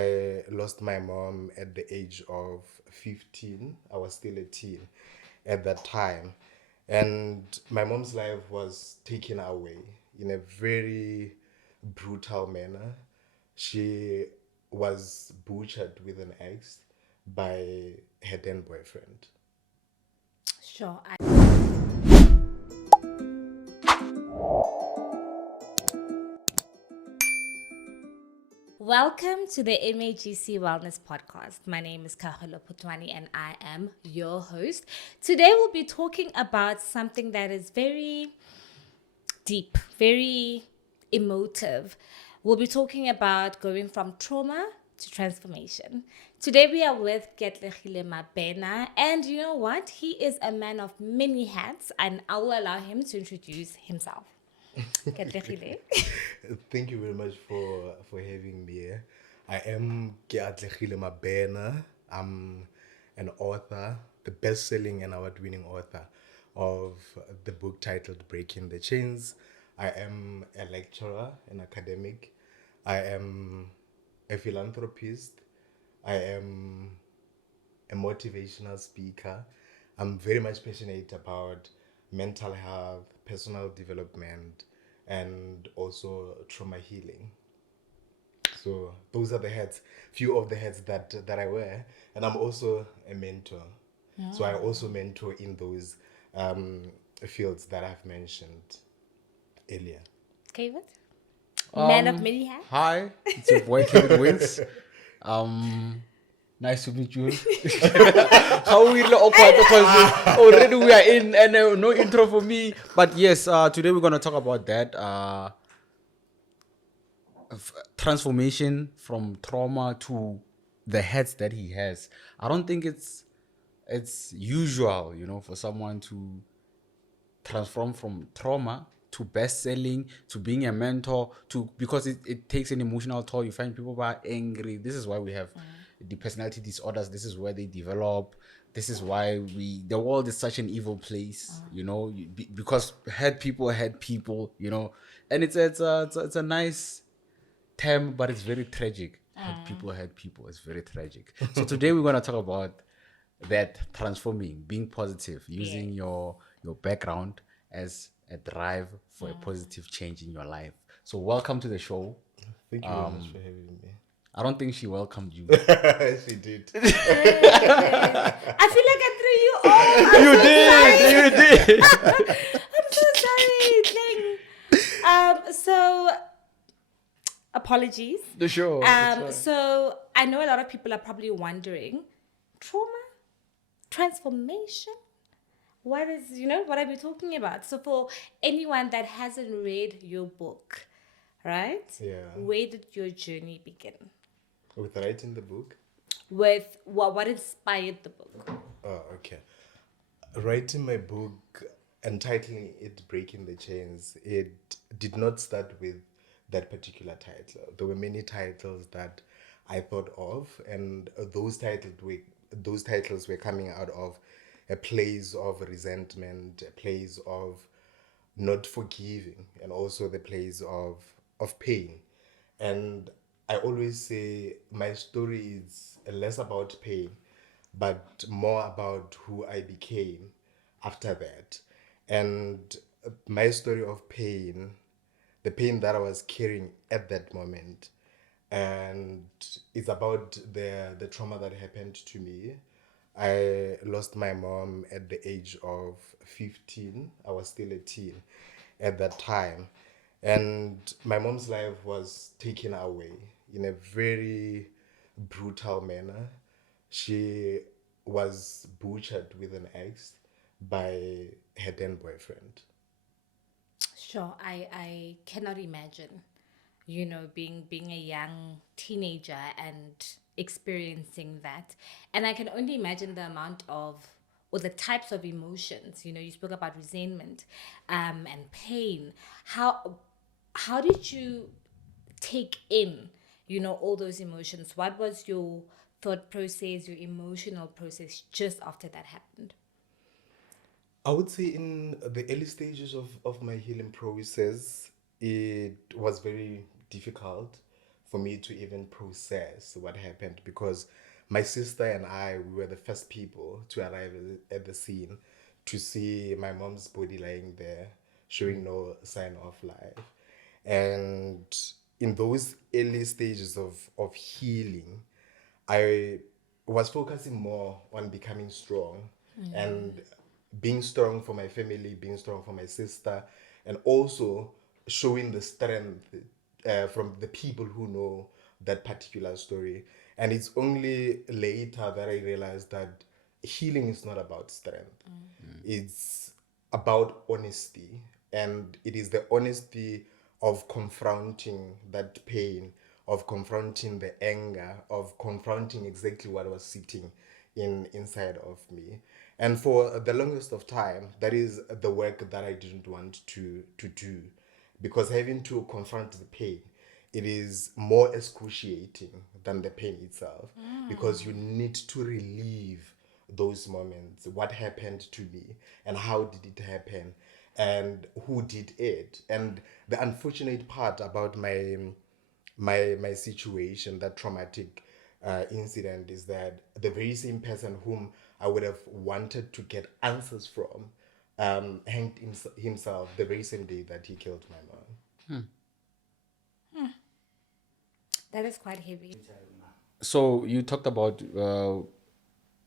I lost my mom at the age of 15. I was still a teen at that time. And my mom's life was taken away in a very brutal manner. She was butchered with an axe by her then boyfriend. Sure. Welcome to the MAGC Wellness Podcast. My name is Kaholo Putwani and I am your host. Today we'll be talking about something that is very deep, very emotive. We'll be talking about going from trauma to transformation. Today we are with Keatlegile Mabena, and you know what? He is a man of many hats, and I will allow him to introduce himself. Keatlegile. Thank you very much for having me here. I am Keatlegile Mabena. I'm an author, the best-selling and award-winning author of the book titled Breaking the Chains. I am a lecturer, an academic. I am a philanthropist. I am a motivational speaker. I'm very much passionate about mental health, personal development, and also trauma healing. So those are the hats, few of the hats that I wear, and I'm also a mentor. So I also mentor in those fields that I've mentioned earlier. David? Man of Um, many hats? Hi, it's your boy Kevin Wins. Um, Nice to meet you. How we really awkward because already we are in and no intro for me. But yes, today we're gonna talk about that transformation from trauma to the hats that he has. I don't think it's usual, for someone to transform from trauma to best selling to being a mentor to because it takes an emotional toll. You find people who are angry. This is why we have the personality disorders. This is where they develop. This is why the world is such an evil place, because had people, and it's a nice term, but it's very tragic. Had people. It's very tragic. So today we're gonna talk about that transforming, being positive, using your background as a drive for a positive change in your life. So welcome to the show. Thank you very much for having me. I don't think she welcomed you. She did. I feel like I threw you off. I'm You did. so sorry. So apologies. The show. So I know a lot of people are probably wondering, trauma, transformation. What are we talking about? So for anyone that hasn't read your book, right? Yeah. Where did your journey begin? With writing the book? With what inspired the book? Oh, okay. Writing my book and titling it Breaking the Chains, it did not start with that particular title. There were many titles that I thought of, and those titles were coming out of a place of resentment, a place of not forgiving, and also the place of pain. And I always say my story is less about pain, but more about who I became after that. And my story of pain, the pain that I was carrying at that moment, and it's about the trauma that happened to me. I lost my mom at the age of 15. I was still a teen at that time. And my mom's life was taken away in a very brutal manner. She was butchered with an axe by her then boyfriend. Sure, I cannot imagine, being a young teenager and experiencing that. And I can only imagine the amount of or the types of emotions. You spoke about resentment, and pain. How did you take in, all those emotions? What was your thought process, your emotional process just after that happened? I would say in the early stages of my healing process, it was very difficult for me to even process what happened, because my sister and I, we were the first people to arrive at the scene to see my mom's body lying there, showing no sign of life. And in those early stages of healing, I was focusing more on becoming strong and being strong for my family, being strong for my sister, and also showing the strength from the people who know that particular story. And it's only later that I realized that healing is not about strength. It's about honesty, and it is the honesty of confronting that pain, of confronting the anger, of confronting exactly what was sitting inside of me. And for the longest of time, that is the work that I didn't want to do, because having to confront the pain, it is more excruciating than the pain itself, because you need to relieve those moments. What happened to me, and how did it happen, and who did it? And the unfortunate part about my situation, that traumatic incident, is that the very same person whom I would have wanted to get answers from hanged himself the very same day that he killed my mom. That is quite heavy. So you talked about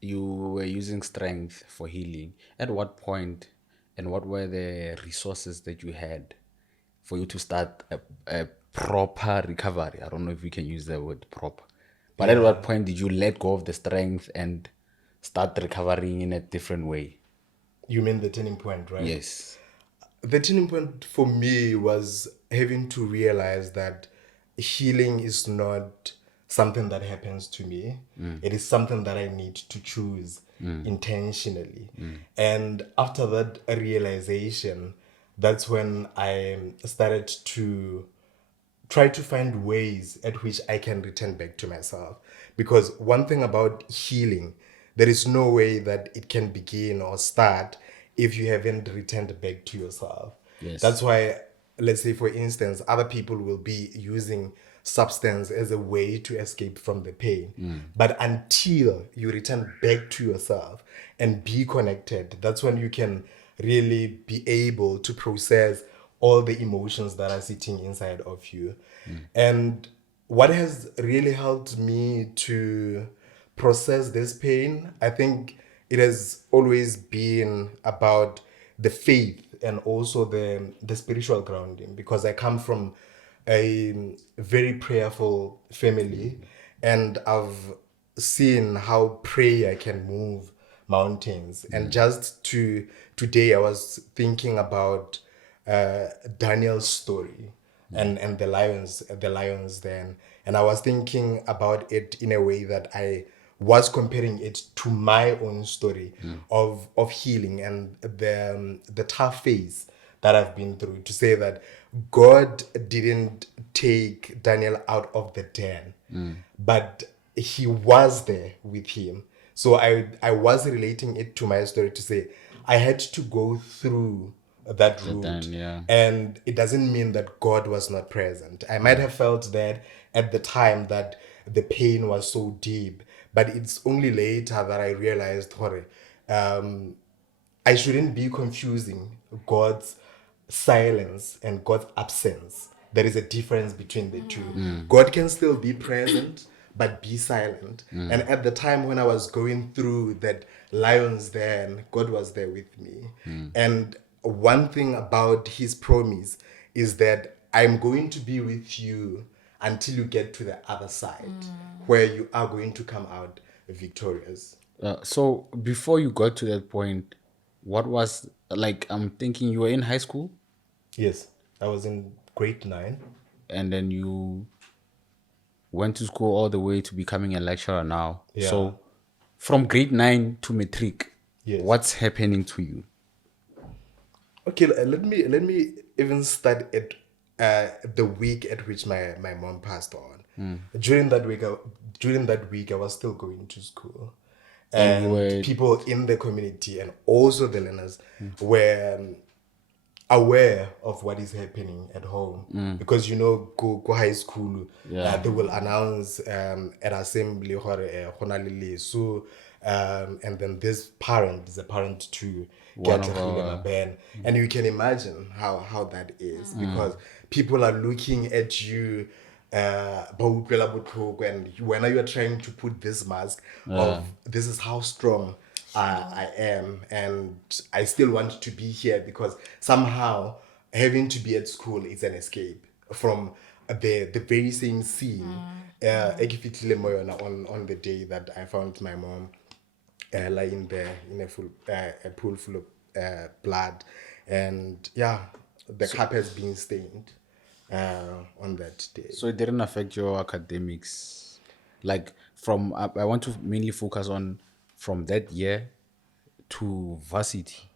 you were using strength for healing. At what point, and what were the resources that you had for you to start a proper recovery? I don't know if we can use the word proper, but at what point did you let go of the strength and start recovering in a different way? You mean the turning point, right? Yes. The turning point for me was having to realize that healing is not something that happens to me. It is something that I need to choose intentionally. And after that realization, that's when I started to try to find ways at which I can return back to myself. Because one thing about healing, there is no way that it can begin or start if you haven't returned back to yourself. Yes. That's why, let's say, for instance, other people will be using substance as a way to escape from the pain. But until you return back to yourself and be connected, that's when you can really be able to process all the emotions that are sitting inside of you. And what has really helped me to process this pain, I think it has always been about the faith and also the spiritual grounding, because I come from a very prayerful family, and I've seen how prayer can move mountains. And just today I was thinking about Daniel's story, and the lions then, and I was thinking about it in a way that I was comparing it to my own story of healing and the tough phase that I've been through, to say that God didn't take Daniel out of the den, but he was there with him. So I was relating it to my story, to say I had to go through that route. Den, yeah. And it doesn't mean that God was not present. I might have felt that at the time, that the pain was so deep, but it's only later that I realized, Hore, I shouldn't be confusing God's silence and God's absence. There is a difference between the two. God can still be present, but be silent. And at the time when I was going through that lions den, God was there with me. And one thing about his promise is that I'm going to be with you until you get to the other side, where you are going to come out victorious. So before you got to that point, what was like? I'm thinking you were in high school, Yes, I was in grade 9. and then you went to school all the way to becoming a lecturer now. Yeah. So from grade 9 to matric, Yes. what's happening to you? Okay, let me even start at the week at which my mom passed on. During that week, I was still going to school, And you and were- people in the community and also the learners were aware of what is happening at home, because go high school, Yeah. they will announce at assembly or so, and then this parent is a parent to One of Keatlegile our Mabena, and you can imagine how that is, because people are looking at you, ba utlwela botlhoko, and when you are trying to put this mask of this is how strong I am, and I still want to be here, because somehow having to be at school is an escape from the very same scene. E ke fihlile mo yona on the day that I found my mom lying there in a pool full of blood, and yeah, the carpet's being stained on that day. So it didn't affect your academics. Like from I want to mainly focus on from that year to varsity.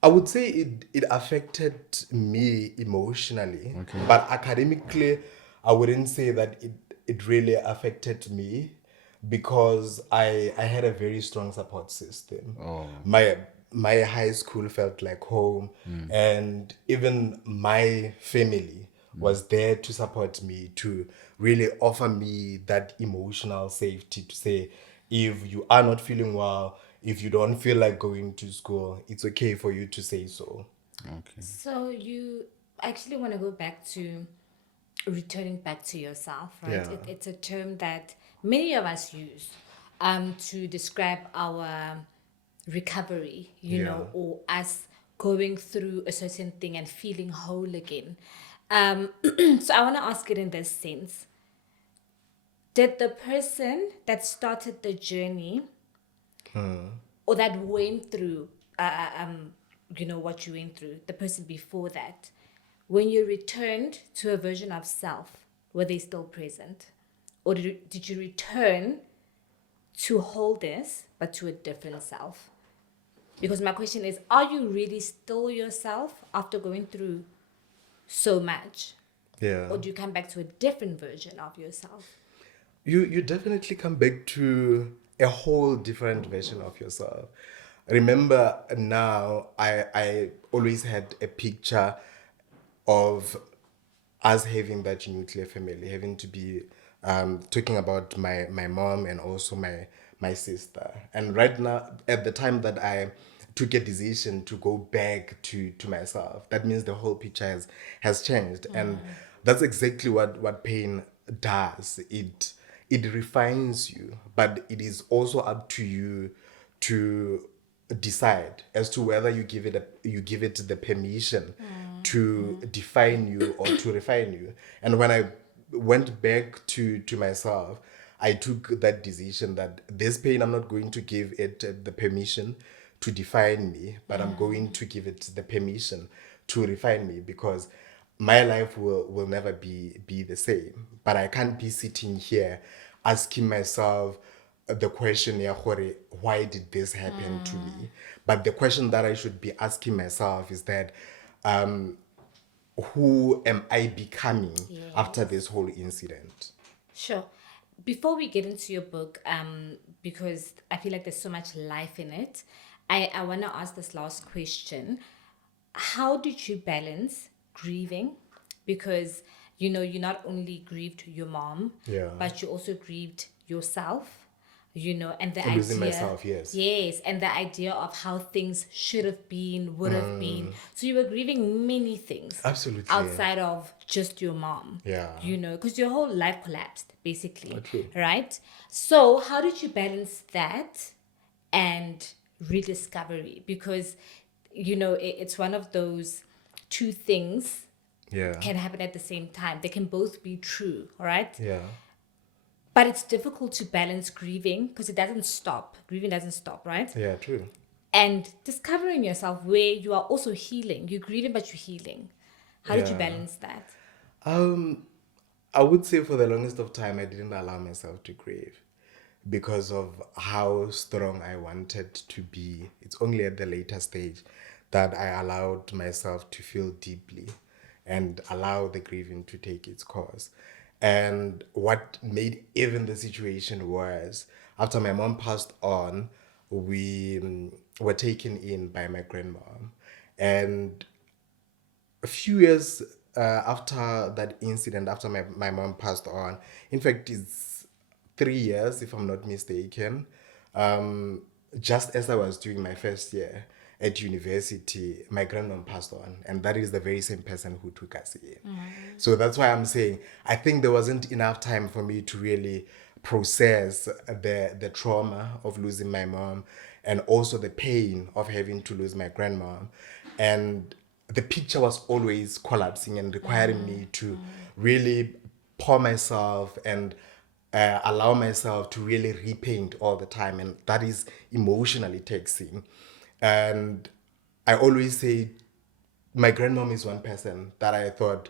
I would say it affected me emotionally, but academically, I wouldn't say that it really affected me, because I had a very strong support system. My high school felt like home, and even my family was there to support me, to really offer me that emotional safety, to say, if you are not feeling well, if you don't feel like going to school, it's okay for you to say so. Okay. So you actually want to go back to returning back to yourself, right? Yeah. It's a term that many of us use to describe our recovery, Yeah. or us going through a certain thing and feeling whole again. So I want to ask it in this sense. Did the person that started the journey or that went through, what you went through, the person before that, when you returned to a version of self, were they still present? Or did you return to wholeness, but to a different self? Because my question is, are you really still yourself after going through so much? Yeah. Or do you come back to a different version of yourself? You definitely come back to a whole different version of yourself. Remember, now I always had a picture of us having that nuclear family, having to be talking about my mom and also my sister. And right now, at the time that I took a decision to go back to myself, that means the whole picture has changed. And that's exactly what pain does. It refines you, but it is also up to you to decide as to whether you give it the permission to define you or to refine you. And when I went back to myself, I took that decision that this pain, I'm not going to give it the permission to define me, but I'm going to give it the permission to refine me, because my life will never be the same. But I can't be sitting here asking myself the question, yeah, why did this happen to me? But the question that I should be asking myself is that, who am I becoming after Yes. this whole incident? Sure. Before we get into your book, because I feel like there's so much life in it, I want to ask this last question. How did you balance grieving? Because, you not only grieved your mom, Yeah. but you also grieved yourself, and the Losing idea. myself, yes. Yes, and the idea of how things should have been, would have been. So you were grieving many things Absolutely. outside of just your mom. Yeah. Because your whole life collapsed, basically. True. Right? So, how did you balance that and rediscovery? Because, it's one of those two things Yeah. can happen at the same time. They can both be true, all right? Yeah. But it's difficult to balance grieving because it doesn't stop. Grieving doesn't stop, right? Yeah, true. And discovering yourself where you are also healing. You're grieving, but you're healing. How did you Yeah. balance that? I would say for the longest of time, I didn't allow myself to grieve because of how strong I wanted to be. It's only at the later stage that I allowed myself to feel deeply and allow the grieving to take its course. And what made even the situation worse, after my mom passed on, we were taken in by my grandmom. And a few years after that incident, after my mom passed on, in fact, it's 3 years, if I'm not mistaken, um, just as I was doing my first year at university, my grandmom passed on. And that is the very same person who took us in. So that's why I'm saying I think there wasn't enough time for me to really process the trauma of losing my mom and also the pain of having to lose my grandmom. And the picture was always collapsing and requiring me to really pour myself and allow myself to really repaint all the time. And that is emotionally taxing. And I always say my grandmom is one person that I thought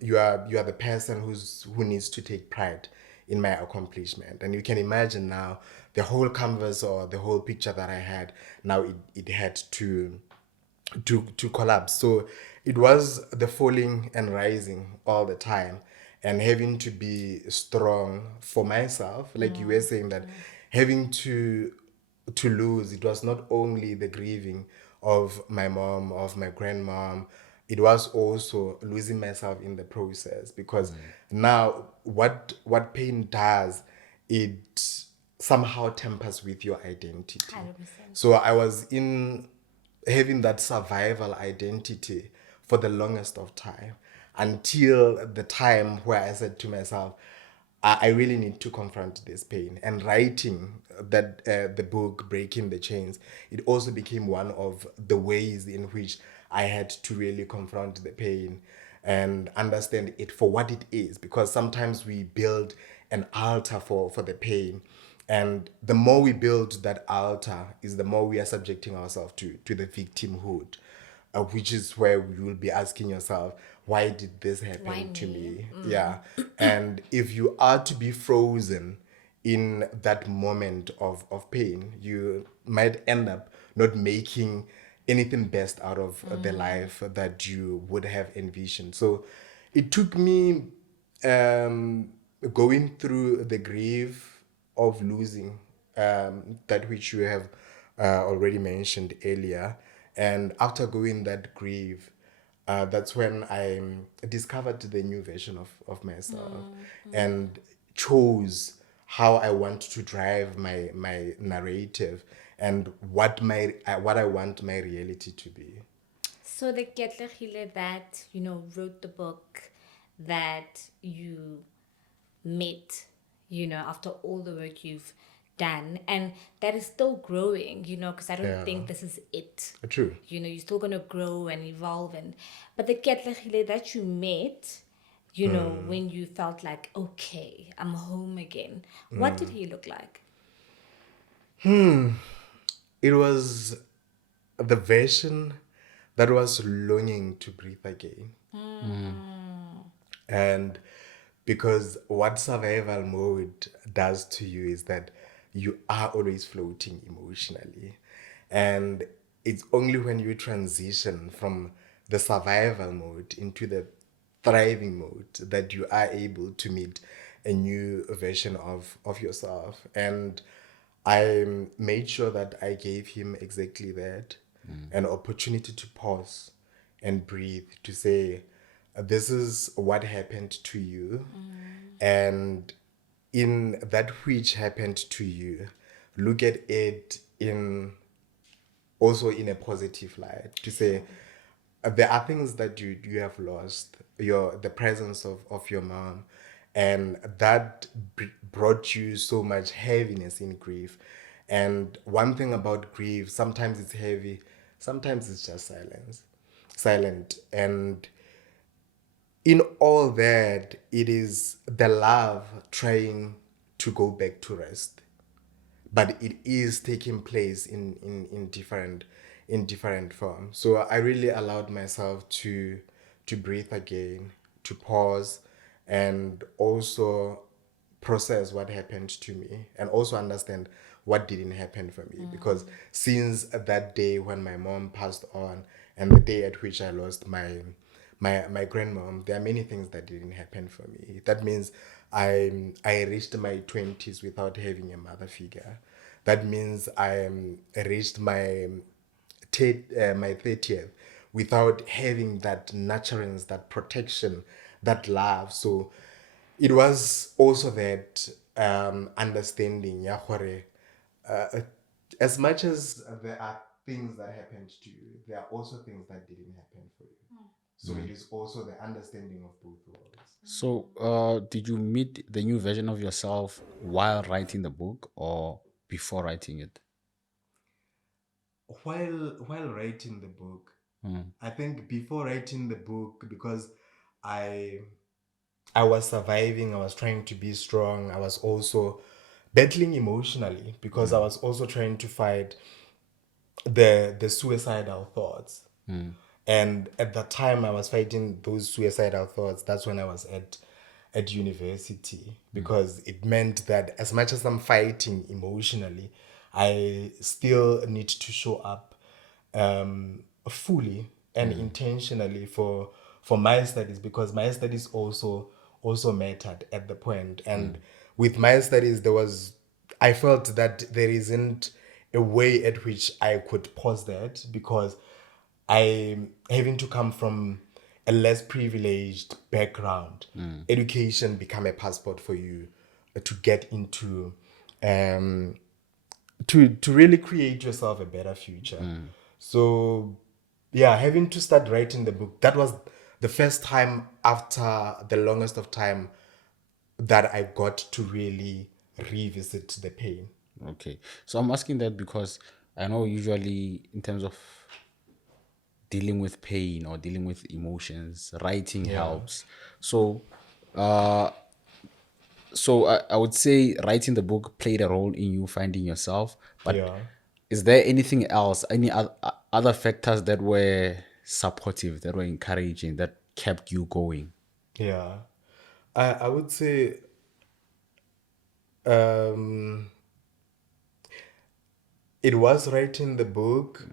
you are the person who needs to take pride in my accomplishment. And you can imagine now the whole canvas or the whole picture that I had, now it had to collapse. So it was the falling and rising all the time, and having to be strong for myself. Like you were saying that having to lose, it was not only the grieving of my mom, of my grandmom, it was also losing myself in the process. Because now what pain does, it somehow tempers with your identity. 100%. So I was in having that survival identity for the longest of time, until the time where I said to myself, I really need to confront this pain. And writing that the book Breaking the Chains, it also became one of the ways in which I had to really confront the pain and understand it for what it is. Because sometimes we build an altar for the pain, and the more we build that altar is the more we are subjecting ourselves to the victimhood, which is where you will be asking yourself, why did this happen Why to me? me? Yeah. And if you are to be frozen in that moment of pain, you might end up not making anything best out of the life that you would have envisioned. So it took me um, going through the grief of losing that which you have already mentioned earlier. And after going that grief, that's when I discovered the new version of myself and chose how I want to drive my narrative and what I want my reality to be. So the Keatlegile that, wrote the book that you met, after all the work you've done, and that is still growing, because I don't Yeah, think this is it. true. You're still gonna grow and evolve, but the Keatlegile that you met, when you felt like, okay, I'm home again. What did he look like? It was the version that was longing to breathe again. And because what survival mode does to you is that you are always floating emotionally. And it's only when you transition from the survival mode into the thriving mode that you are able to meet a new version of yourself. And I made sure that I gave him exactly that, an opportunity to pause and breathe, to say, this is what happened to you. And in that which happened to you, look at it in also in a positive light, to say there are things that you have lost, the presence of your mom, and that brought you so much heaviness in grief. And one thing about grief, sometimes it's heavy, sometimes it's just silent. And in all that, it is the love trying to go back to rest, but it is taking place in different forms. So I really allowed myself to breathe again, to pause, and also process what happened to me, and also understand what didn't happen for me. Because since that day when my mom passed on, and the day at which I lost my grandmom, there are many things that didn't happen for me. That means I reached my 20s without having a mother figure. That means I reached my my 30th without having that nurturance, that protection, that love. So it was also that understanding, yeah, as much as there are things that happened to you, there are also things that didn't happen for you. So it is also the understanding of both worlds. So, did you meet the new version of yourself while writing the book or before writing it? While writing the book, I think before writing the book, because I I was surviving, I was trying to be strong, I was also battling emotionally because I was also trying to fight the suicidal thoughts. And at that time I was fighting those suicidal thoughts. That's when I was at university, because it meant that as much as I'm fighting emotionally, I still need to show up fully and intentionally for my studies, because my studies also mattered at the point. And with my studies, I felt that there isn't a way at which I could pause that, because I having to come from a less privileged background. Education become a passport for you to get into um to really create yourself a better future. So yeah, having to start writing the book, that was the first time after the longest of time that I got to really revisit the pain. Okay. So I'm asking that because I know usually in terms of dealing with pain or dealing with emotions, writing Yeah. helps. So, uh, I would say writing the book played a role in you finding yourself. But Yeah. is there anything else, any other factors that were supportive, that were encouraging, that kept you going? Yeah. I would say um it was writing the book.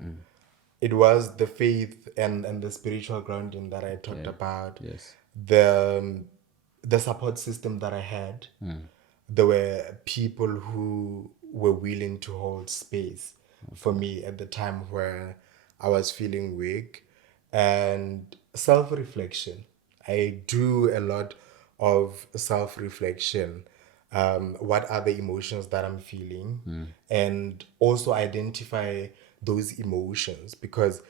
It was the faith and the spiritual grounding that I talked Yeah. about. Yes. The support system that I had. There were people who were willing to hold space for me at the time where I was feeling weak, and self-reflection. I do a lot of self-reflection. What are the emotions that I'm feeling, and also identify those emotions, because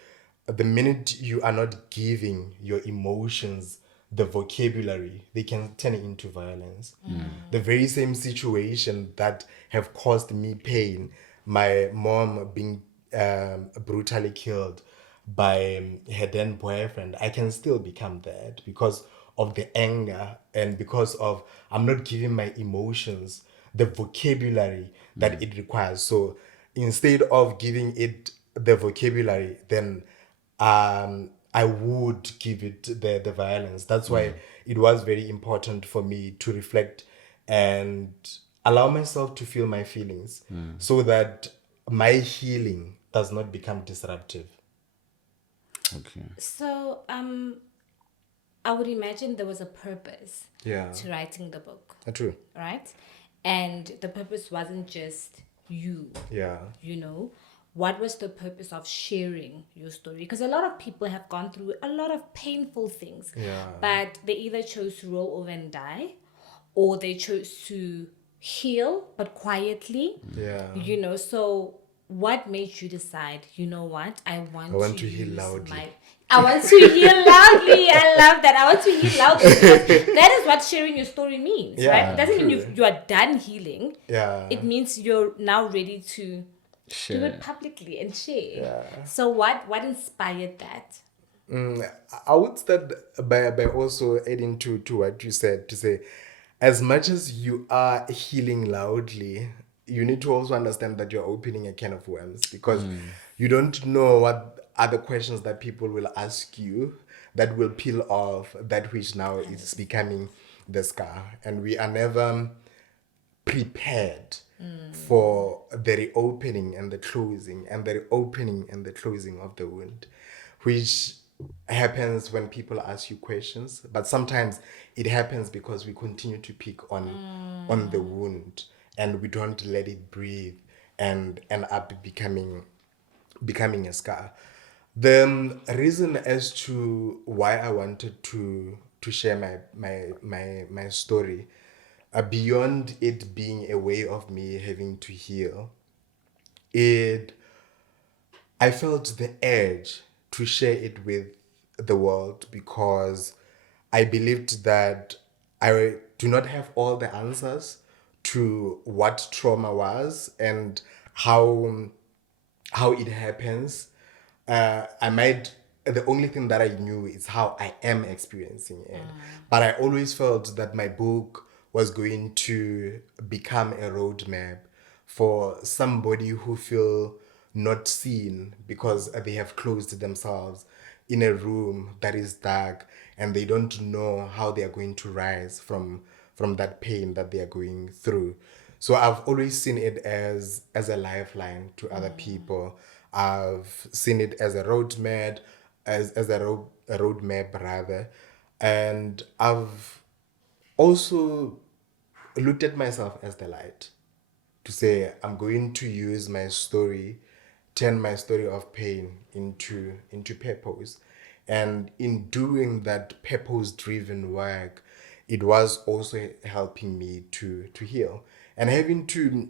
the minute you are not giving your emotions the vocabulary, they can turn into violence. The very same situation that have caused me pain, my mom being brutally killed by her then boyfriend, I can still become that because of the anger, and because of I'm not giving my emotions the vocabulary that it requires. So instead of giving it the vocabulary, then I would give it the violence. That's why it was very important for me to reflect and allow myself to feel my feelings, so that my healing does not become disruptive. Okay. So, I would imagine there was a purpose Yeah. to writing the book, True. right? And the purpose wasn't just you, Yeah. you know. What was the purpose of sharing your story? Because a lot of people have gone through a lot of painful things, Yeah. but they either chose to roll over and die, or they chose to heal but quietly, Yeah. so what made you decide, you know what, I I want want to to heal use loudly. I want to heal loudly. I love that. I want to heal loudly, because that is what sharing your story means, right? It Yeah, doesn't mean true. you are done healing. Yeah. It means you're now ready to do it Share. publicly and share. Yeah. So what inspired that? I would start by also adding to what you said, to say, as much as you are healing loudly, you need to also understand that you're opening a can of worms, because you don't know what other questions that people will ask you that will peel off that which now is 100%. becoming the scar. And we are never prepared for the reopening and the closing, and the reopening and the closing of the wound, which happens when people ask you questions. But sometimes it happens because we continue to pick on the wound, and we don't let it breathe and end up becoming becoming a scar. The reason as to why I wanted to share my story, beyond it being a way of me having to heal, it I felt the urge to share it with the world because I believed that I do not have all the answers to what trauma was and how how it happens. I might the only thing that I knew is how I am experiencing it. But I always felt that my book was going to become a roadmap for somebody who feel not seen because they have closed themselves in a room that is dark and they don't know how they are going to rise from that pain that they are going through. So I've always seen it as a lifeline to other people. I've seen it as a roadmap, a roadmap rather, and I've also looked at myself as the light to say I'm going to use my story, turn my story of pain into purpose. And in doing that purpose driven work, it was also helping me to heal. And having to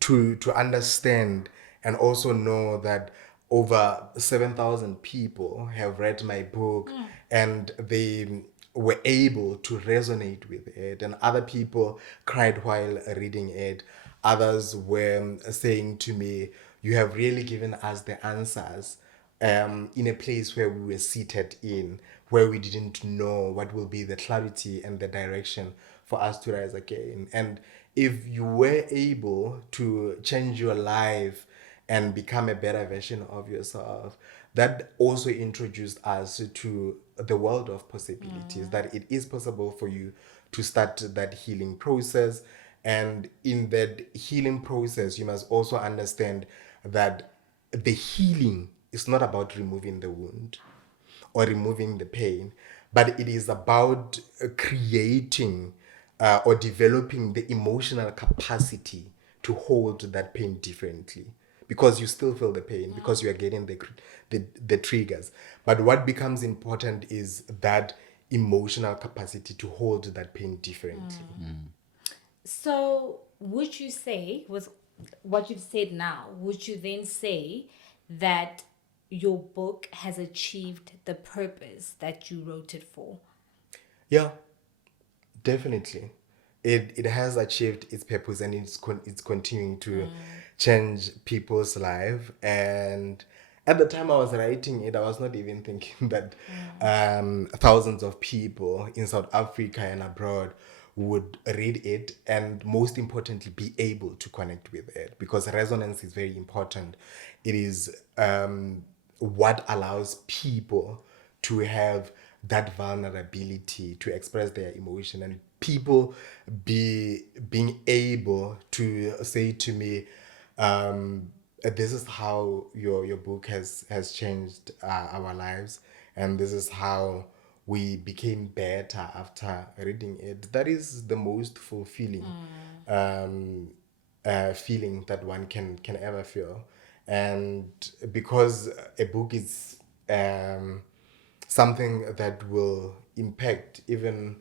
to understand and also know that over 7,000 people have read my book and they were able to resonate with it, and other people cried while reading it. Others were saying to me, you have really given us the answers in a place where we were seated in, where we didn't know what will be the clarity and the direction for us to rise again. And if you were able to change your life and become a better version of yourself, that also introduced us to the world of possibilities, that it is possible for you to start that healing process. And in that healing process, you must also understand that the healing is not about removing the wound or removing the pain, but it is about creating or developing the emotional capacity to hold that pain differently, because you still feel the pain because you are getting the triggers. But what becomes important is that emotional capacity to hold that pain differently. So, would you say, with what you've said now, would you then say that your book has achieved the purpose that you wrote it for? Yeah, definitely. It has achieved its purpose, and it's continuing to change people's life. And at the time I was writing it, I was not even thinking that thousands of people in South Africa and abroad would read it, and most importantly be able to connect with it, because resonance is very important. It is what allows people to have that vulnerability to express their emotion, and people being able to say to me, this is how your book has changed our lives, and this is how we became better after reading it. That is the most fulfilling feeling that one can ever feel. And because a book is something that will impact even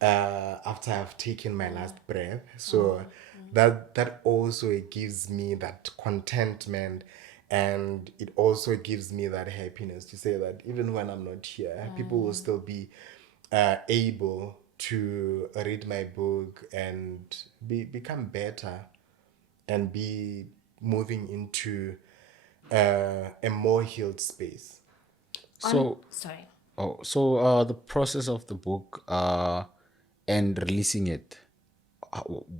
after I've taken my last breath. So that also it gives me that contentment, and it also gives me that happiness to say that even when I'm not here, people will still be able to read my book and become better and be moving into a more healed space. So, Sorry. the process of the book and releasing it,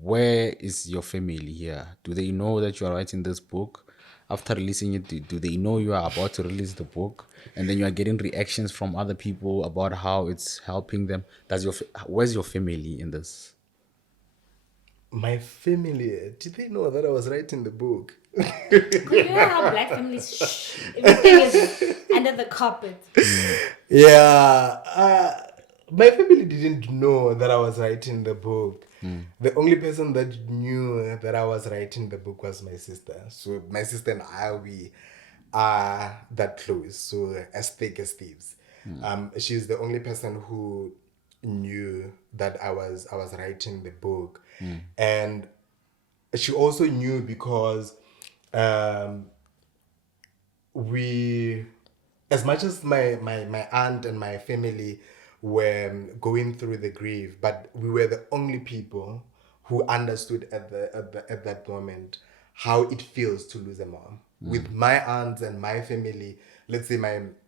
where is your family here? Do they know that you are writing this book? After releasing it, do they know you are about to release the book? And then you are getting reactions from other people about how it's helping them. Where's your family in this? My family, did they know that I was writing the book? Because you know how black families, everything is under the carpet. Yeah, my family didn't know that I was writing the book. The only person that knew that I was writing the book was my sister. So my sister and I, we are that close, so as thick as thieves. She's the only person who knew that I was writing the book, and she also knew because um, we, as much as my aunt and my family were going through the grief, but we were the only people who understood at that moment how it feels to lose a mom. With my aunts and my family, let's say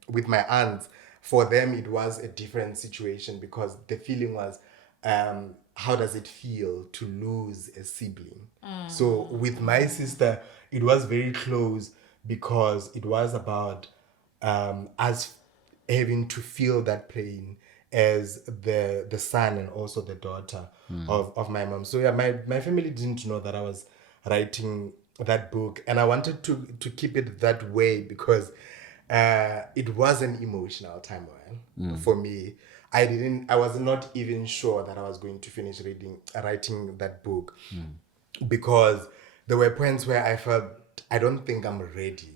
with my aunts, for them it was a different situation because the feeling was, how does it feel to lose a sibling? So with my sister, it was very close because it was about us having to feel that pain as the son and also the daughter of my mom. So yeah, my family didn't know that I was writing that book, and I wanted to keep it that way because it was an emotional time for me. I was not even sure that I was going to finish writing that book because there were points where I felt I don't think I'm ready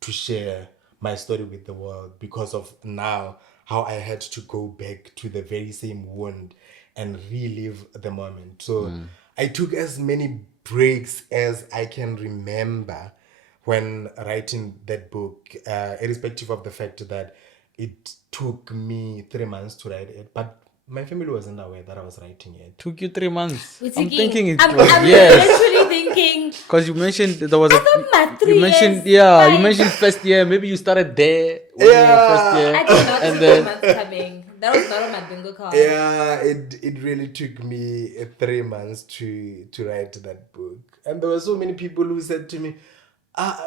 to share my story with the world because of now how I had to go back to the very same wound and relive the moment. So I took as many breaks as I can remember when writing that book, irrespective of the fact that it took me 3 months to write it. But my family wasn't aware that I was writing it. Took you 3 months. We're I'm thinking- thinking it I'm was yes. literally thinking. Because you mentioned there was I thought my you 3 mentioned years, you like- mentioned first year. Maybe you started there when you were first year. I did not And see then- 3 months coming. That was not on my bingo card. Yeah, it really took me 3 months to write that book, and there were so many people who said to me,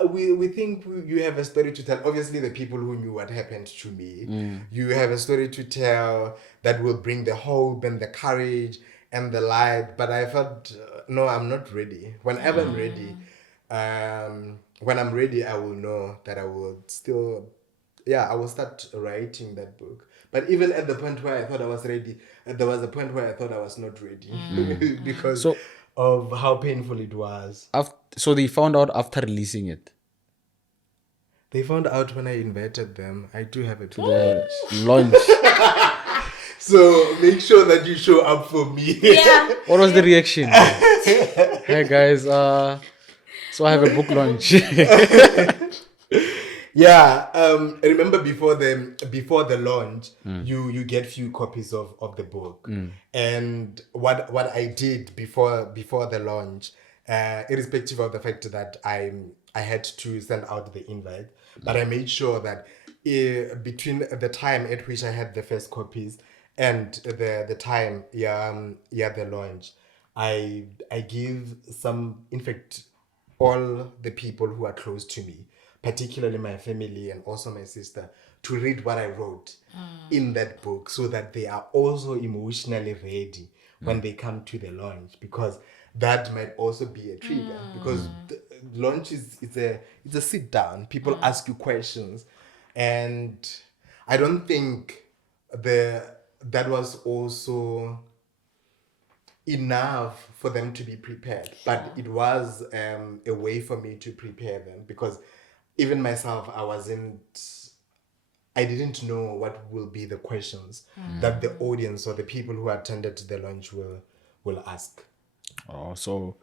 we think you have a story to tell. Obviously, the people who knew what happened to me, you have a story to tell that will bring the hope and the courage and the light. But I felt no, I'm not ready. Whenever I'm ready, when I'm ready, I will know that I will still, I will start writing that book. But even at the point where I thought I was ready, there was a point where I thought I was not ready because So- of how painful it was. So they found out after releasing it. They found out when I invited them. I do have a The launch. So make sure that you show up for me. Yeah. What was the reaction? Hey guys, so I have a book launch. Yeah. Remember before the launch, you get few copies of the book. And what I did before the launch, irrespective of the fact that I had to send out the invite, but I made sure that between the time at which I had the first copies and the time the launch, I give some, in fact, all the people who are close to me, particularly my family and also my sister, to read what I wrote in that book so that they are also emotionally ready when they come to the launch, because that might also be a trigger because the launch it's a sit down. People ask you questions, and I don't think that was also enough for them to be prepared, but it was a way for me to prepare them, because even myself, I didn't know what will be the questions that the audience or the people who attended the launch will ask. Oh, so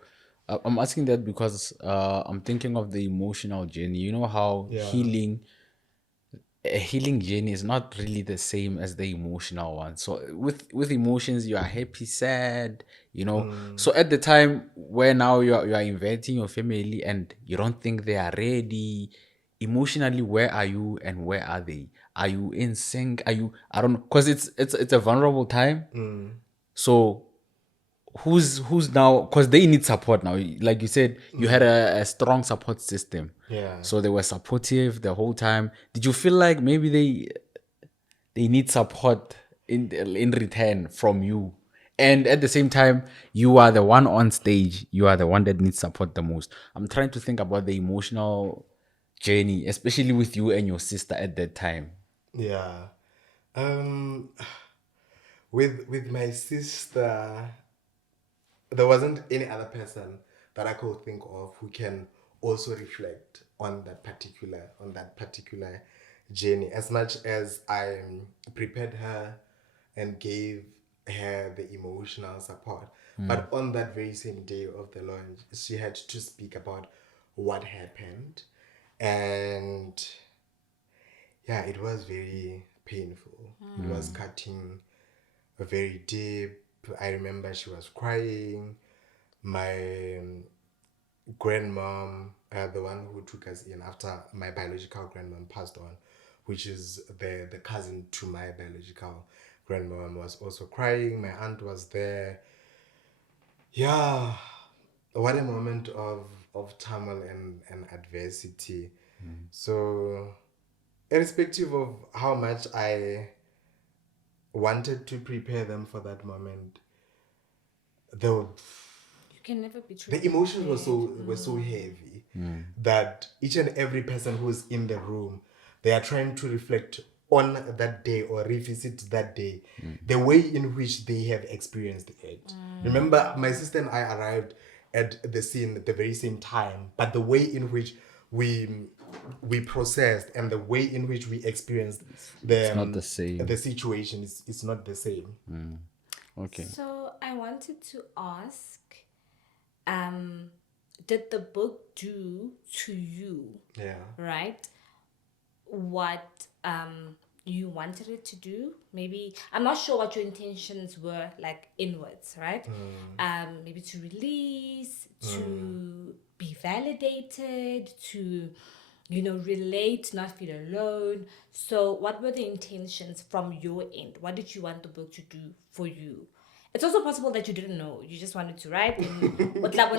I'm asking that because I'm thinking of the emotional journey. You know how a healing journey is not really the same as the emotional one. So with emotions, you are happy, sad, So at the time where now you are inviting your family and you don't think they are ready, emotionally, where are you and where are they? Are you in sync? I don't know, because it's a vulnerable time. So who's now, because they need support now, like you said, you had a strong support system, so they were supportive the whole time. Did you feel like maybe they need support in return from you, and at the same time you are the one on stage, you are the one that needs support the most? I'm trying to think about the emotional journey, especially with you and your sister at that time. Yeah. With my sister, there wasn't any other person that I could think of who can also reflect on that particular journey. As much as I prepared her and gave her the emotional support, but on that very same day of the launch, she had to speak about what happened, and yeah, it was very painful. It was cutting very deep. I remember she was crying. My grandmom, the one who took us in after my biological grandmom passed on, which is the cousin to my biological grandmom, was also crying. My aunt was there. Yeah, what a moment of turmoil and adversity. So, irrespective of how much I wanted to prepare them for that moment, the You can never be truly the emotions prepared. were so heavy that each and every person who's in the room, they are trying to reflect on that day or revisit that day, the way in which they have experienced it. Remember, my sister and I arrived at the scene at the very same time, but the way in which we we processed and the way in which we experienced It's not the same. the situation is not the same. Okay. So I wanted to ask, um, did the book do to you, Yeah. right, what you wanted it to do? Maybe I'm not sure what your intentions were, like inwards, right? Maybe to release, to be validated, to relate, not feel alone. So what were the intentions from your end? What did you want the book to do for you? It's also possible that you didn't know. You just wanted to write and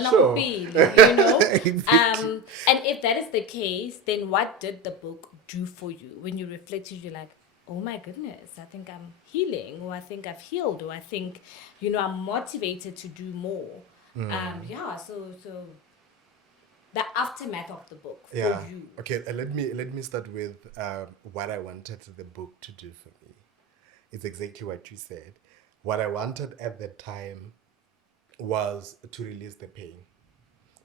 Sure. and if that is the case, then what did the book do for you? When you reflected, you're like, oh my goodness, I think I'm healing, or I think I've healed, or I think, I'm motivated to do more. So the aftermath of the book for Yeah. you. Okay. Let me start with what I wanted the book to do for me. It's exactly what you said. What I wanted at that time was to release the pain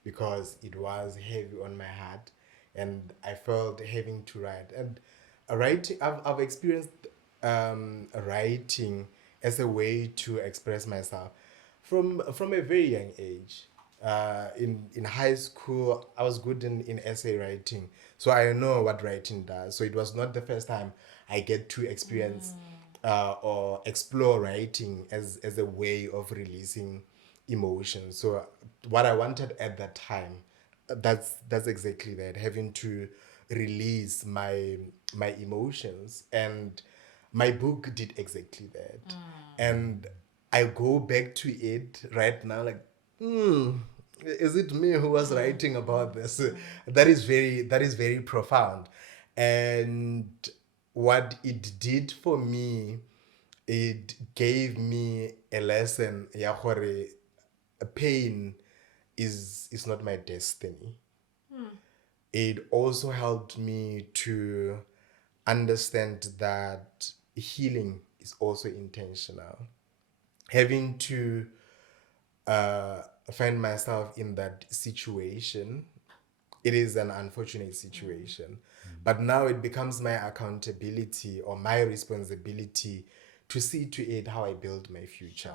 because it was heavy on my heart, and I felt having to write. And writing, I've experienced writing as a way to express myself from a very young age. In high school, I was good in essay writing, so I know what writing does. So it was not the first time I get to experience or explore writing as a way of releasing emotions. So what I wanted at that time, that's exactly that, having to release my emotions, and my book did exactly that. And I go back to it right now like, is it me who was writing about this? That is very profound. And what it did for me, it gave me a lesson, ya gore pain is not my destiny. It also helped me to understand that healing is also intentional. Having to find myself in that situation, it is an unfortunate situation. But now it becomes my accountability or my responsibility to see to it how I build my future.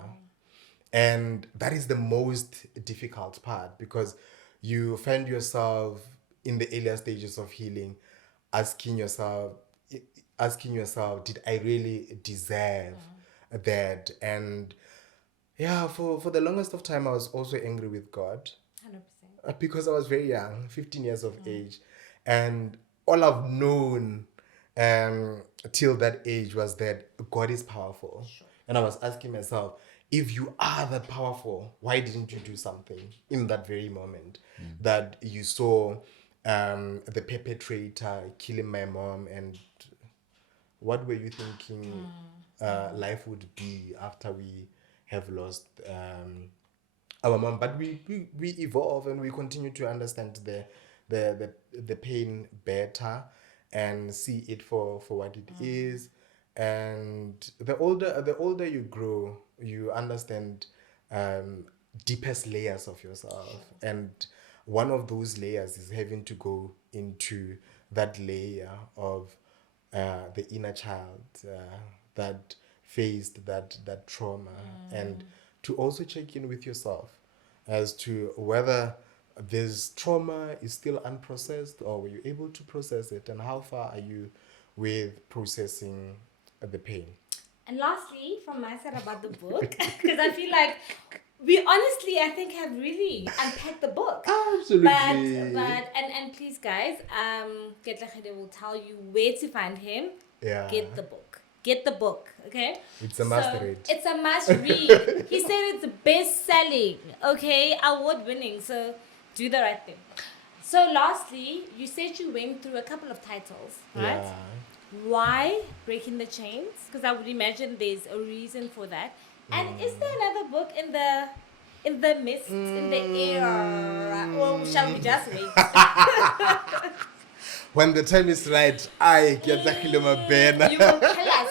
And that is the most difficult part, because you find yourself in the earlier stages of healing asking yourself did I really deserve that? And yeah, for the longest of time I was also angry with God 100%. because I was very young, 15 years of age, and all I've known till that age was that God is powerful. And I was asking myself, if you are that powerful, why didn't you do something in that very moment that you saw the perpetrator killing my mom? And what were you thinking life would be after we have lost our mom? But we evolve and we continue to understand the pain better and see it for what it is. And the older you grow, you understand deepest layers of yourself. And one of those layers is having to go into that layer of the inner child that faced that trauma, and to also check in with yourself as to whether this trauma is still unprocessed, or were you able to process it, and how far are you with processing the pain. And lastly, from my side about the book, because I feel like we honestly, I think, have really unpacked the book. Absolutely. And please, guys, Keatlegile will tell you where to find him. Yeah. Get the book. Get the book, okay? It's a must read. It's a must read. He said it's best selling, okay? Award winning. So do the right thing. So lastly, you said you went through a couple of titles, right? Yeah. Why Breaking the Chains? Because I would imagine there's a reason for that. And is there another book in the mist, in the air? Or shall we just wait? When the time is right, I Keatlegile Mabena. You will tell us.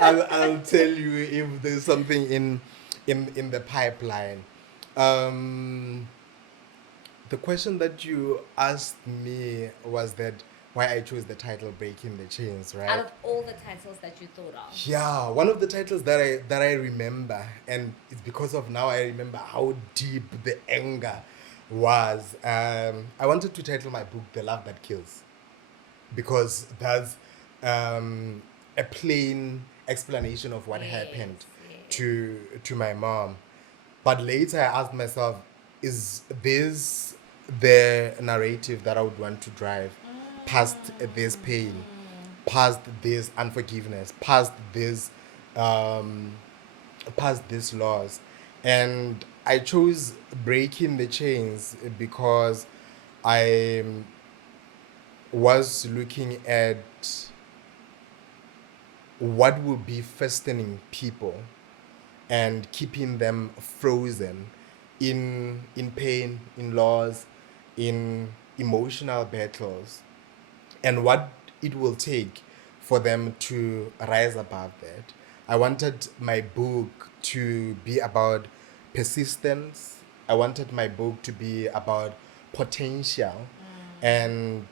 I'll tell you if there's something in the pipeline. The question that you asked me was that why I chose the title Breaking the Chains, right? Out of all the titles that you thought of. Yeah, one of the titles that I remember, and it's because of now I remember how deep the anger was. I wanted to title my book "The Love That Kills," because that's a plain explanation of what happened to my mom. But later I asked myself, is this the narrative that I would want to drive past this pain, past this unforgiveness, past this loss? And I chose Breaking the Chains because I was looking at what will be fastening people and keeping them frozen in pain, in loss, in emotional battles, and what it will take for them to rise above that. I wanted my book to be about persistence. I wanted my book to be about potential and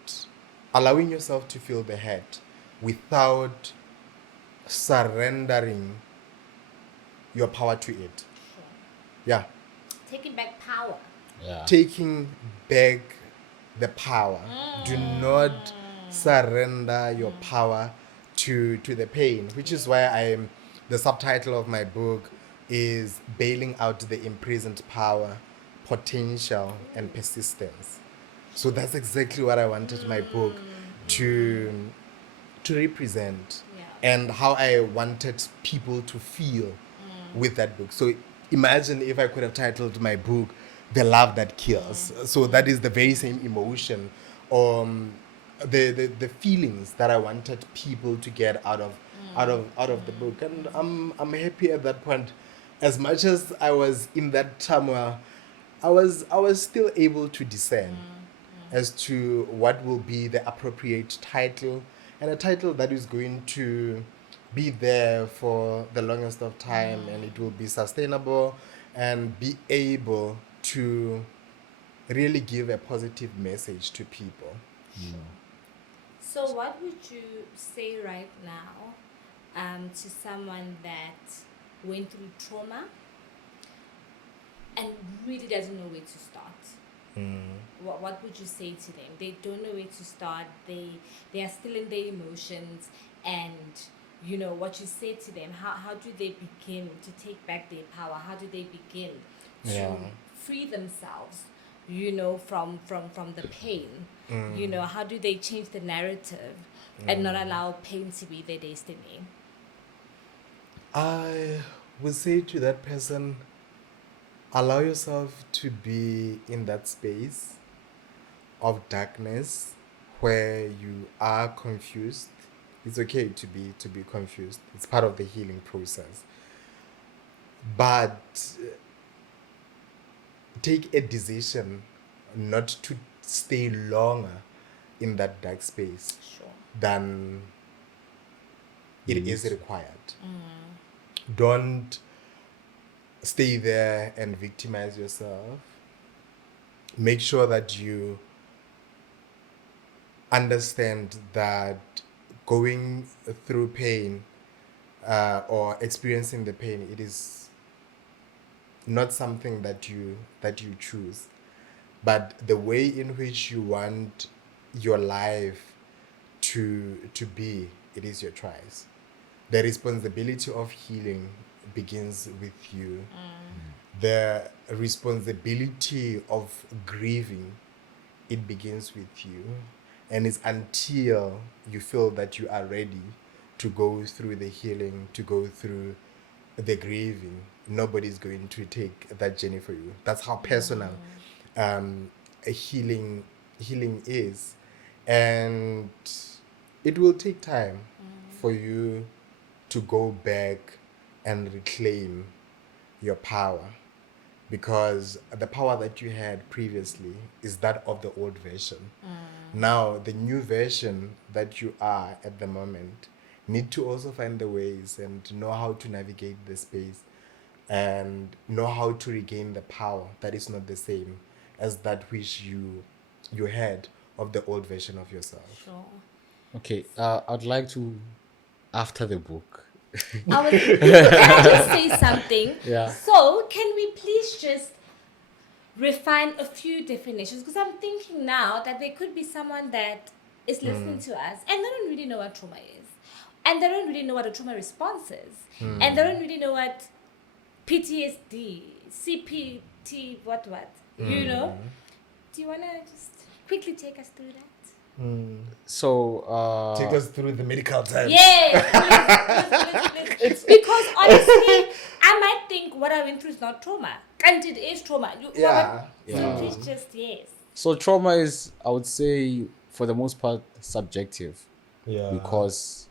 allowing yourself to feel the hurt without surrendering your power to it. Yeah. Taking back power. Yeah. Taking back the power. Do not surrender your power to the pain, which is why the subtitle of my book is Bailing Out the Imprisoned Power, Potential, and Persistence. So that's exactly what I wanted my book to represent, and how I wanted people to feel with that book. So imagine if I could have titled my book "The Love That Kills." So that is the very same emotion, the feelings that I wanted people to get out of the book. And I'm happy at that point. As much as I was in that turmoil, I was still able to discern as to what will be the appropriate title, and a title that is going to be there for the longest of time, and it will be sustainable and be able to really give a positive message to people. So what would you say right now to someone that went through trauma and really doesn't know where to start? What would you say to them? They don't know where to start. They are still in their emotions, and you know what you say to them. How do they begin to take back their power? How do they begin to free themselves? You know, from the pain. You know, how do they change the narrative and not allow pain to be their destiny? I would say to that person, allow yourself to be in that space of darkness where you are confused. It's okay to be confused. It's part of the healing process. But take a decision not to stay longer in that dark space than it is required. Don't stay there and victimize yourself. Make sure that you understand that going through pain or experiencing the pain, it is not something that you choose, but the way in which you want your life to be, it is your choice. The responsibility of healing begins with you. The responsibility of grieving, it begins with you. And it's until you feel that you are ready to go through the healing, to go through the grieving, nobody's going to take that journey for you. That's how personal a healing is. And it will take time for you to go back and reclaim your power, because the power that you had previously is that of the old version. Now the new version that you are at the moment need to also find the ways and know how to navigate the space and know how to regain the power that is not the same as that which you had of the old version of yourself. Sure. Okay, I'd like to, after the book. Can I just say something? Yeah. So, can we please just refine a few definitions? Because I'm thinking now that there could be someone that is listening to us and they don't really know what trauma is. And they don't really know what a trauma response is. And they don't really know what PTSD, CPT, what? You know? Do you want to just quickly take us through that? So, Take us through the medical terms. Yeah, please. Because honestly, I might think what I went through is not trauma. And it is trauma. Yeah. So please just, yes. so trauma is, I would say, for the most part, subjective. Yeah. Because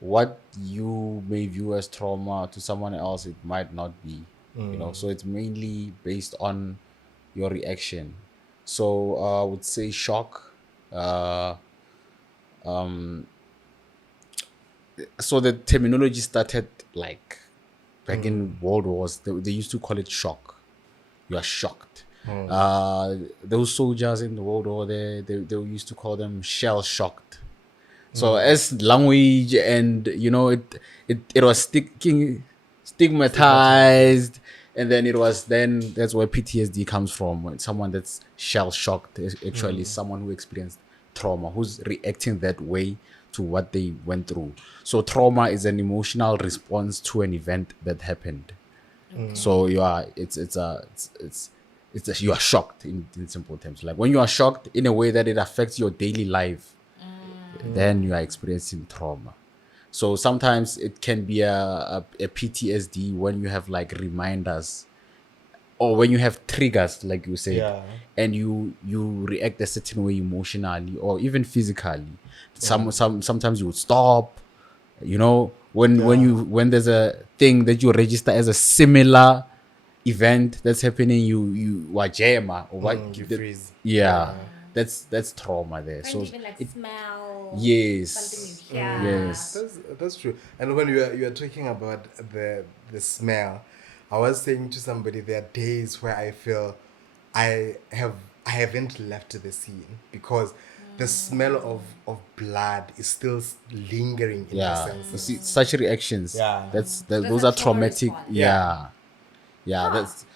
what you may view as trauma to someone else, it might not be. You know, so it's mainly based on your reaction. So I would say shock. So the terminology started like back in World Wars. They used to call it shock. You are shocked. Those soldiers in the World War, they used to call them shell shocked. So as language and it was stigmatized, and then that's where PTSD comes from. When someone that's shell shocked is actually someone who experienced trauma, who's reacting that way to what they went through. So trauma is an emotional response to an event that happened. So you are you are shocked in simple terms. Like when you are shocked in a way that it affects your daily life, then you are experiencing trauma. So sometimes it can be a PTSD when you have like reminders, or when you have triggers, like you said, and you react a certain way emotionally or even physically. Sometimes you would stop, when there's a thing that you register as a similar event that's happening, you wajema or what You freeze. that's trauma there. And So even like smell. yes. Something you hear. Yes. That's true. And when you are talking about the smell, I was saying to somebody, there are days where I feel I haven't left the scene because the smell of blood is still lingering in the senses. You see, such reactions, Yeah. those a are trauma traumatic. response. That's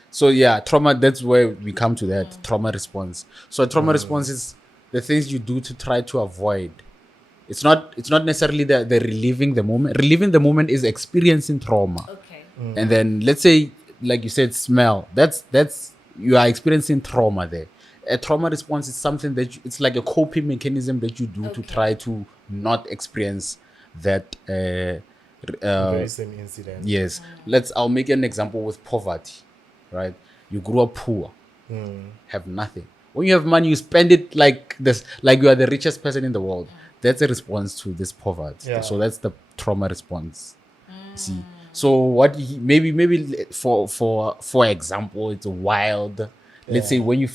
trauma. That's where we come to that trauma response. So a trauma response is the things you do to try to avoid. It's not necessarily the reliving the moment. Reliving the moment is experiencing trauma. Okay. And then let's say, like you said, smell. That's you are experiencing trauma there. A trauma response is something that it's like a coping mechanism that you do to try to not experience that. Very same incident. Yes. I'll make an example with poverty, right? You grew up poor, have nothing. When you have money, you spend it like this, like you are the richest person in the world. That's a response to this poverty. Yeah. So that's the trauma response. See. So what maybe for example, it's wild. Let's say when he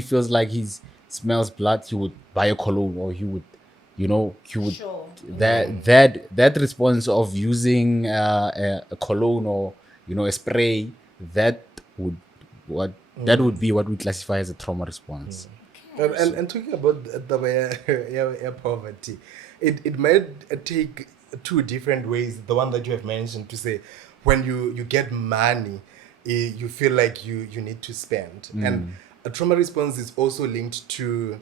feels like he smells blood, he would buy a cologne, or he would Sure. that response of using a cologne or a spray that would that would be what we classify as a trauma response. And talking about the poverty, it might take two different ways. The one that you have mentioned to say, when you get money, you feel like you need to spend, and a trauma response is also linked to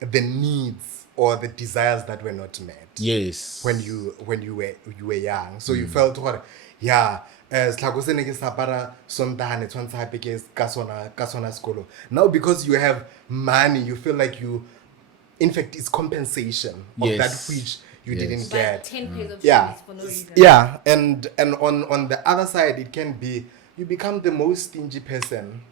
the needs or the desires that were not met Yes. when you were young, so you felt what, yeah, tlhako se ne ke sa apara sontaga ne tshwantshe gape ke ka sona sekolo. Now because you have money, you feel like you, in fact, it's compensation of that Yes. which you Yes. didn't Buy get. 10 pairs of Yeah, shoes for no reason. yeah, and on the other side, it can be you become the most stingy person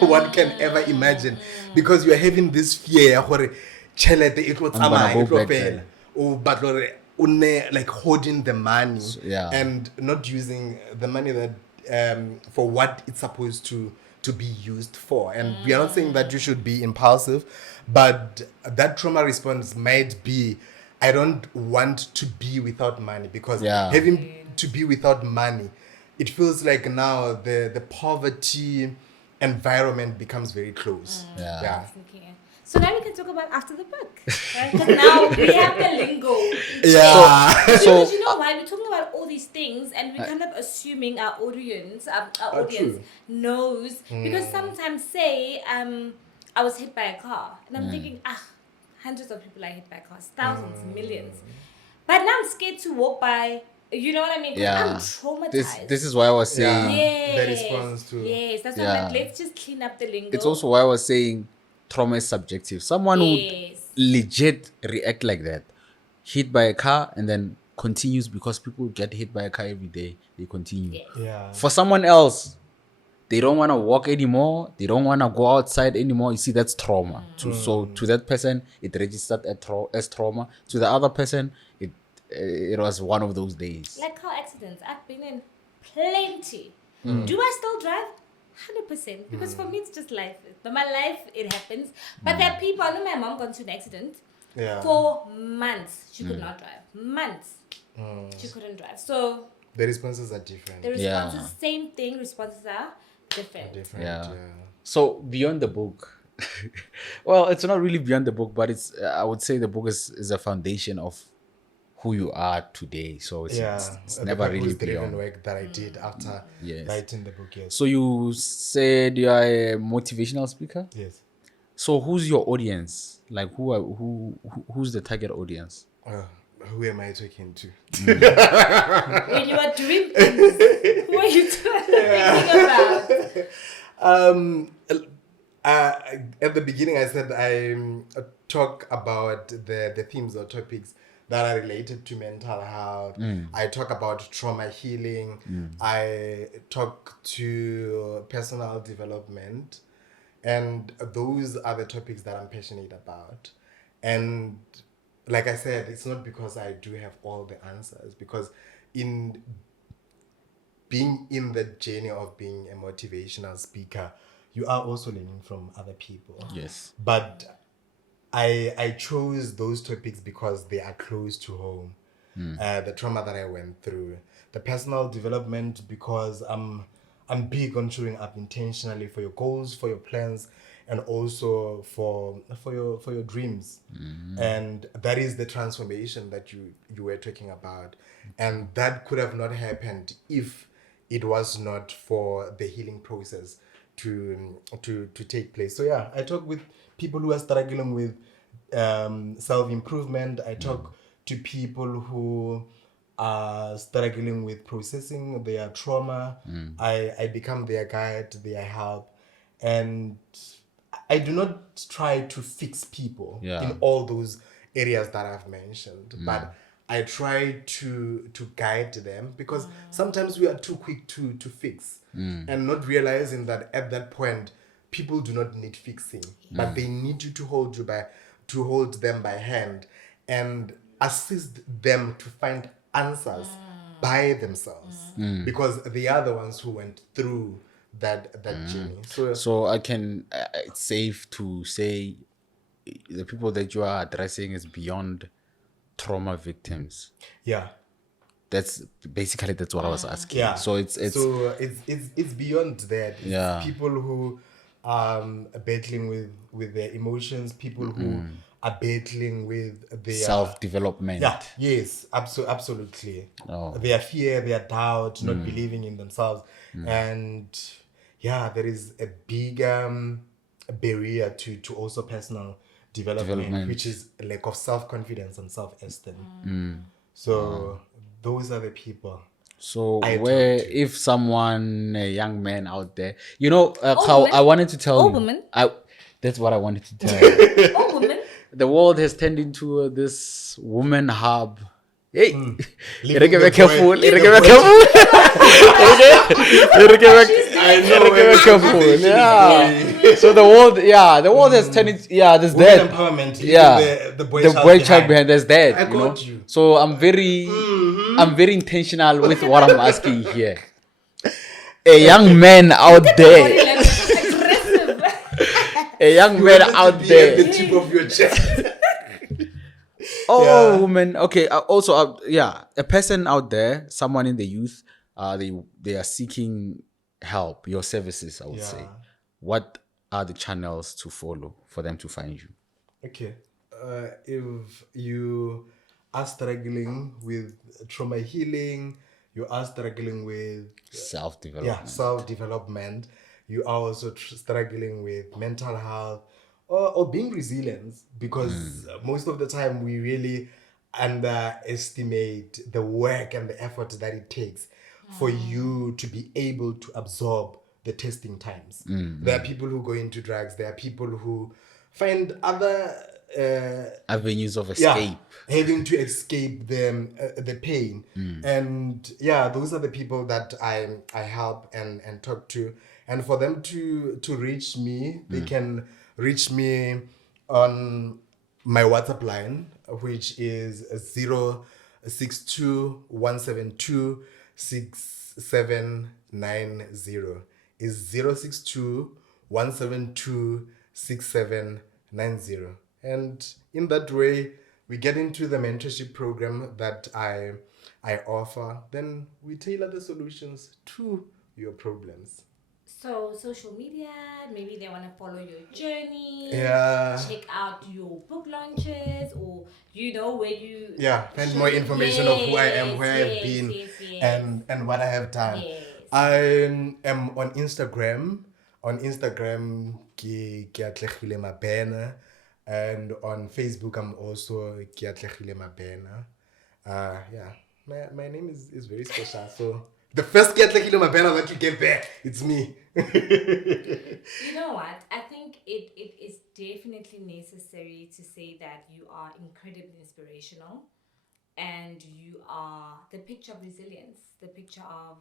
one can ever imagine, because you are having this fear gore tšhelete e tlo I'm gonna tsamaya, go e tlo back fela. there. O batla gore o nne like hoarding the money, yeah. and not using the money that for what it's supposed to be used for. And we are not saying that you should be impulsive, but that trauma response might be, I don't want to be without money, because Yeah. having to be without money, it feels like now the poverty environment becomes very close. Yeah. Okay. So now we can talk about after the book, right? Because now we have the lingo. Yeah. So Because you know why we're talking about all these things, and we're kind of assuming our audience, True. knows. Because sometimes, say, I was hit by a car, and I'm thinking, hundreds of people are hit by cars, thousands, millions. But now I'm scared to walk by. You know what I mean? 'Cause I'm yeah, traumatized. this is why I was saying Yeah. The Yes. response to- Yes, that's why Yeah. I'm like, let's just clean up the lingo. it's also why I was saying trauma is subjective. Someone would Yes. legit react like that, hit by a car, and then continues because people get hit by a car every day. They continue. Yes. Yeah. For someone else, they don't want to walk anymore. They don't want to go outside anymore. You see, that's trauma. So to that person, it registered as trauma. To the other person, it was one of those days. Like car accidents, I've been in plenty. Hmm. Do I still drive? 100%. Because for me, it's just life. But my life, it happens. But there are people, I know my mom got into an accident. Yeah. For months, she Hmm. could not drive. Months, she couldn't drive. So The responses are different. the responses, Yeah. same thing, responses are different. Different. Yeah. Yeah. So beyond the book, well, it's not really beyond the book, but it's I would say the book is a foundation of who you are today. So it's The never really purpose-driven beyond. work that I did after Yes. writing the book. Yes. So you said you are a motivational speaker. Yes. So who's your audience? Like who's the target audience? Who am I talking to? When you are doing things, who are you thinking about? At the beginning, I said I talk about the themes or topics that are related to mental health. I talk about trauma healing. I talk to personal development. And those are the topics that I'm passionate about. And like I said, it's not because I do have all the answers, because in being in the journey of being a motivational speaker, you are also learning from other people. Yes. But I chose those topics because they are close to home. The trauma that I went through, the personal development, because I'm big on showing up intentionally for your goals, for your plans, and also for your dreams. And that is the transformation that you were talking about, and that could have not happened if it was not for the healing process to take place. So yeah, I talk with people who are struggling with self-improvement. I talk to people who are struggling with processing their trauma. I become their guide, their help, and I do not try to fix people in all those areas that I've mentioned, but I try to guide them, because sometimes we are too quick to fix and not realizing that at that point people do not need fixing, but they need you to hold them by hand and assist them to find answers by themselves, because they are the ones who went through that journey. So I can it's safe to say the people that you are addressing is beyond trauma victims. Yeah. That's basically that's what I was asking. Yeah. So it's it's beyond that. It's Yeah. people who are battling with their emotions, people who are battling with their self-development. yeah, yes, absolutely. Oh. Their fear, their doubt, not believing in themselves. And yeah, there is a big barrier to also personal development, which is a lack of self-confidence and self-esteem. So those are the people. So I where talk to. if someone, a young man out there, you know, All how women? I wanted to tell All you, women? that's what I wanted to tell you. All women. The world has turned into this woman hub. Hey, Leaving the boy- careful. the Careful. I know where the Careful. conversation is Yeah. going. So the world has turned into, there's Women that. empowerment. Leaving Yeah, the boy, the child, boy behind. child behind. There's that. I you know. got you. So I'm very intentional with what I'm asking here. A young man out Body there, language is aggressive. a young You man want it to out be there. at the tip of your chest. Oh, Yeah. woman. Okay. Also, a person out there, someone in the youth, they are seeking help, your services. I would say. Yeah. What are the channels to follow for them to find you? Okay. If you are struggling with trauma healing, you are struggling with Self-development. self-development, you are also struggling with mental health or being resilient, because most of the time we really underestimate the work and the effort that it takes for you to be able to absorb the testing times. There are people who go into drugs, there are people who find other Avenues of escape. having to escape them the pain. And yeah, those are the people that I help and talk to. And for them to reach me, they can reach me on my WhatsApp line, which is 062-172-6790. Is 062-172-6790. And in that way, we get into the mentorship program that I offer. Then we tailor the solutions to your problems. So social media, maybe they want to follow your journey. Yeah. Check out your book launches, or where you Find more information of who I am, where I've been, and what I have done. Yes. I am on Instagram. On Instagram, Keatlegile Mabena, and on Facebook, I'm also Keatlegile Mabena. My name is very special. So the first Keatlegile Mabena that you get there, it's me. You know what? I think it is definitely necessary to say that you are incredibly inspirational, and you are the picture of resilience, the picture of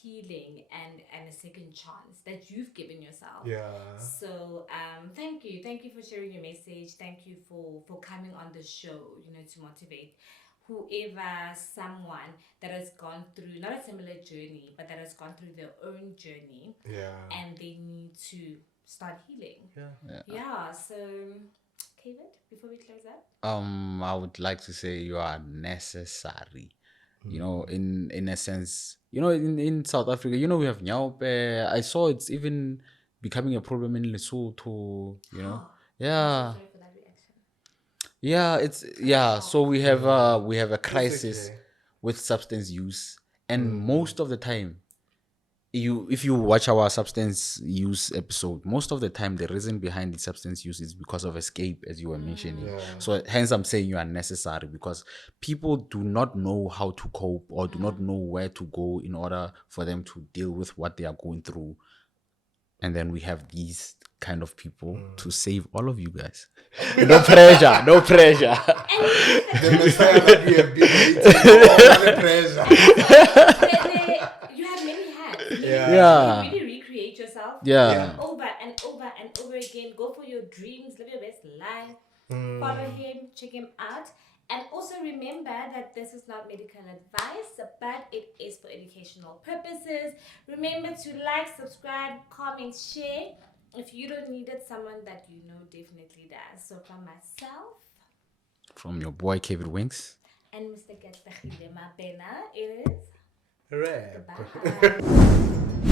healing and a second chance that you've given yourself. Yeah. So thank you for sharing your message. Thank you for coming on the show, to motivate someone that has gone through not a similar journey, but that has gone through their own journey, Yeah. and they need to start healing. Yeah. So Kavid, before we close up, I would like to say you are necessary. In a sense, in South Africa, we have Nyaupe. I saw it's even becoming a problem in Lesotho. I'm Yeah, so sorry for that reaction. So we have a crisis okay. with substance use, and most of the time, if you watch our substance use episode, most of the time the reason behind the substance use is because of escape, as you were mentioning. Yeah. So hence I'm saying you are necessary, because people do not know how to cope or do not know where to go in order for them to deal with what they are going through. And then we have these kind of people to save all of you guys. No pressure. The Messiah that we have been waiting for, not the pressure. You have many hats. Yeah. You really recreate yourself. Yeah. Over and over and over again. Go for your dreams. Live your best life. Follow him. Check him out. And also remember that this is not medical advice, but it is for educational purposes. Remember to like, subscribe, comment, share. If you don't need it, someone that you know definitely does. So from myself, From your boy Kavid Winks. And Mr. Keatlegile Mabena is Rap. goodbye.